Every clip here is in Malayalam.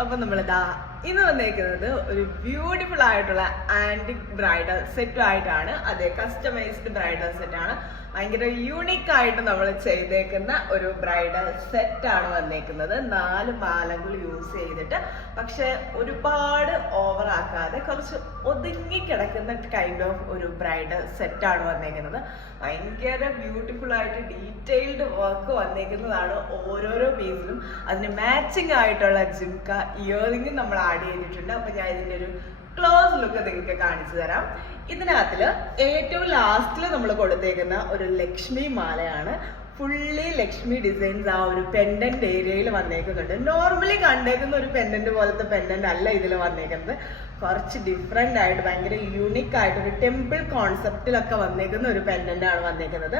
അപ്പൊ നമ്മളിതാ ഇന്ന് വന്നേക്കുന്നത് ഒരു ബ്യൂട്ടിഫുൾ ആയിട്ടുള്ള ആന്റിക് ബ്രൈഡൽ സെറ്റ് ആയിട്ടാണ്. അതെ, കസ്റ്റമൈസ്ഡ് ബ്രൈഡൽ സെറ്റ് ആണ്. ഭയങ്കര യൂണിക് ആയിട്ട് നമ്മൾ ചെയ്തേക്കുന്ന ഒരു ബ്രൈഡൽ സെറ്റ് ആണ് വന്നേക്കുന്നത്. 4 മാലകൾ യൂസ് ചെയ്തിട്ട്, പക്ഷെ ഒരുപാട് ഓവർ ആക്കാതെ കുറച്ച് ഒതുങ്ങി കിടക്കുന്ന കൈൻഡ് ഓഫ് ഒരു ബ്രൈഡൽ സെറ്റ് ആണ് വന്നേക്കുന്നത്. ഭയങ്കര ബ്യൂട്ടിഫുൾ ആയിട്ട് ഡീറ്റെയിൽഡ് വർക്ക് വന്നേക്കുന്നതാണ് ഓരോരോ പീസിലും. അതിന് മാച്ചിങ് ആയിട്ടുള്ള ജിംക ഇയറിംഗ് നമ്മൾ ആഡ് ചെയ്തിട്ടുണ്ട്. അപ്പൊ ഞാൻ ഇതിന്റെ ഒരു ക്ലോസ് ലുക്ക് നിങ്ങൾക്ക് കാണിച്ചു തരാം. ഇതിനകത്തില് ഏറ്റവും ലാസ്റ്റില് നമ്മൾ കൊടുത്തേക്കുന്ന ഒരു ലക്ഷ്മി മാലയാണ്. ഫുള്ളി ലക്ഷ്മി ഡിസൈൻസ് ആ ഒരു പെൻഡന്റ് ഏരിയയിൽ വന്നേക്കുന്നുണ്ട്. നോർമലി കണ്ടേക്കുന്ന ഒരു പെൻഡന്റ് പോലത്തെ പെൻഡന്റ് അല്ല ഇതിൽ വന്നേക്കുന്നത്. കുറച്ച് ഡിഫറെന്റ് ആയിട്ട് ഭയങ്കര യൂണിക് ആയിട്ട് ഒരു ടെമ്പിൾ കോൺസെപ്റ്റിലൊക്കെ വന്നേക്കുന്ന ഒരു പെൻഡന്റ് ആണ് വന്നേക്കുന്നത്.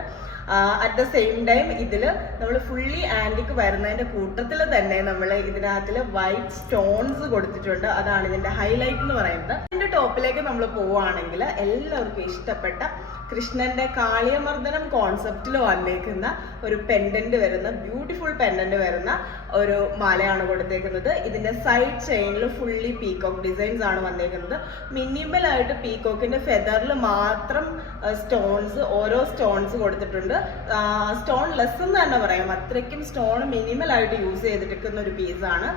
അറ്റ് ദ സെയിം ടൈം ഇതില് നമ്മൾ ഫുള്ളി ആന്റിക് വരുന്നതിന്റെ കൂട്ടത്തിൽ തന്നെ നമ്മൾ ഇതിനകത്തില് വൈറ്റ് സ്റ്റോൺസ് കൊടുത്തിട്ടുണ്ട്. അതാണ് ഇതിന്റെ ഹൈലൈറ്റ് എന്ന് പറയുന്നത്. ഇതിന്റെ ടോപ്പിലേക്ക് നമ്മൾ പോവുകയാണെങ്കിൽ എല്ലാവർക്കും ഇഷ്ടപ്പെട്ട കൃഷ്ണന്റെ കാളിയമർദ്ദനം കോൺസെപ്റ്റിൽ വന്നേക്കുന്ന ഒരു പെൻഡന്റ് വരുന്ന ബ്യൂട്ടിഫുൾ പെൻഡന്റ് വരുന്ന ഒരു മാലയാണ് കൊടുത്തേക്കുന്നത്. ഇതിന്റെ സൈഡ് ചെയിനിൽ ഫുള്ളി പീകോക്ക് ഡിസൈൻസ് ആണ് വന്നേക്കുന്നത്. മിനിമൽ ആയിട്ട് പീകോക്കിന്റെ ഫെദറിൽ മാത്രം സ്റ്റോൺസ്, ഓരോ സ്റ്റോൺസ് കൊടുത്തിട്ടുണ്ട്. സ്റ്റോൺ ലെസ് എന്ന് തന്നെ പറയാം. അത്രയ്ക്കും സ്റ്റോൺ മിനിമൽ ആയിട്ട് യൂസ് ചെയ്തിരിക്കുന്ന ഒരു പീസാണ്.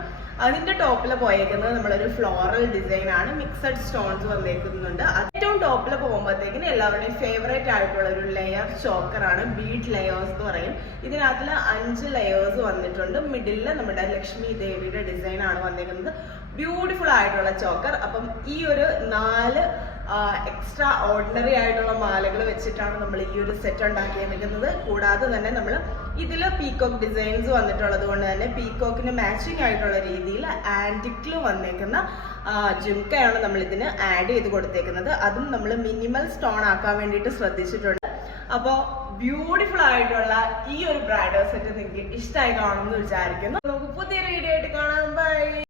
അതിന്റെ ടോപ്പിൽ പോയേക്കുന്നത് നമ്മളൊരു ഫ്ലോറൽ ഡിസൈൻ ആണ്. മിക്സഡ് സ്റ്റോൺസ് വന്നേക്കുന്നുണ്ട്. ഏറ്റവും ടോപ്പിൽ പോകുമ്പോഴത്തേക്കിന് എല്ലാവരുടെയും ഫേവറേറ്റ് ആയിട്ടുള്ള ഒരു ലെയർ ചോക്കർ ആണ്. ബീഡ് ലെയേഴ്സ് എന്ന് പറയും. ഇതിനകത്തിൽ 5 ലെയേഴ്സ് വന്നിട്ടുണ്ട്. മിഡിലില് നമ്മുടെ ലക്ഷ്മി ദേവിയുടെ ഡിസൈൻ ആണ് വന്നേക്കുന്നത്. ബ്യൂട്ടിഫുൾ ആയിട്ടുള്ള ചോക്കർ. അപ്പം ഈ ഒരു 4 എക്സ്ട്രാ ഓർഡിനറി ആയിട്ടുള്ള മാലകൾ വെച്ചിട്ടാണ് നമ്മൾ ഈ ഒരു സെറ്റ് ഉണ്ടാക്കിയിരിക്കുന്നത്. കൂടാതെ തന്നെ നമ്മൾ ഇതിൽ പീകോക്ക് ഡിസൈൻസ് വന്നിട്ടുള്ളത് കൊണ്ട് തന്നെ പീകോക്കിന് മാച്ചിങ് ആയിട്ടുള്ള രീതിയിൽ ആന്റിക്കിൽ വന്നേക്കുന്ന ജുംക്കയാണ് നമ്മൾ ഇതിന് ആഡ് ചെയ്ത് കൊടുത്തേക്കുന്നത്. അതും നമ്മൾ മിനിമൽ സ്റ്റോൺ ആക്കാൻ വേണ്ടിയിട്ട് ശ്രദ്ധിച്ചിട്ടുണ്ട്. അപ്പോൾ ബ്യൂട്ടിഫുൾ ആയിട്ടുള്ള ഈ ഒരു ബ്രൈഡൽ സെറ്റ് നിങ്ങൾക്ക് ഇഷ്ടമായി കാണുമെന്ന് വിചാരിക്കുന്നു. നമുക്ക് പുതിയൊരു വീഡിയോ ആയിട്ട് കാണാം. ബൈ.